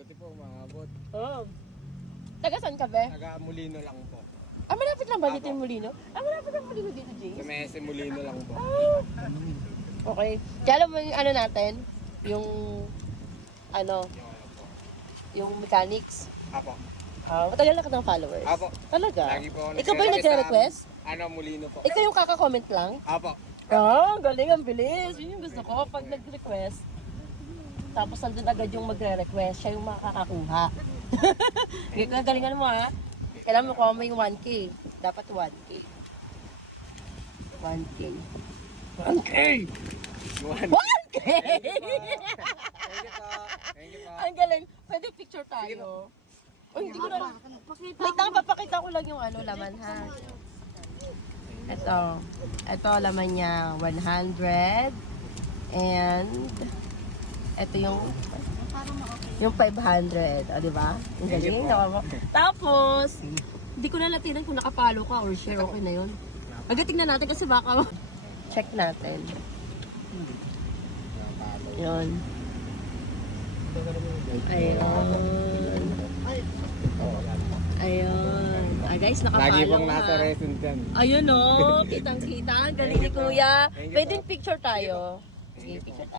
Buti po, maabot. Oh. Taga saan ka, be? Taga Molino lang po. Ah, malapit lang ba dito yung Molino? Ah, malapit lang Molino dito, Sa James? Mese Molino lang po. Okay. Kaya alam mo yung ano natin? Yung, ano, Yung ano po. yung mechanics. Apo. Matagal na ka ng followers. Apo. Talaga? Lagi po ako Ikaw ba yung nagre-request? Ano, Molino po. Ikaw yung kaka-comment lang? Apo. Galing, ang bilis. Yun yung gusto ko. Pag nag-request, tapos nandun agad yung magre-request, siya yung makakakuha. Galingan mo ha. Kailangan mo ko may 1K. Dapat 1K. 1K. 1K! 1K! Thank you po. Thank you po. Ang galing. Pwede picture tayo. Oh, hindi ko na. Wait lang, papakita ko lang yung ano, laman ha. Ito. Ito, laman niya 100. And ito yung 500. O, di ba? Ang galing. Tapos, hindi ko na natinan kung nakapalo ka or share. Okay na yun. Agad tingnan natin kasi baka check natin. Yun. Ayun. Ayun. Ah, guys, nakapalo Lagi pong ha. nasa resin dyan. Ayun o. Kitang-kita. Ang galing ni Kuya. Thank you Pwede po. picture tayo. Sige, picture tayo.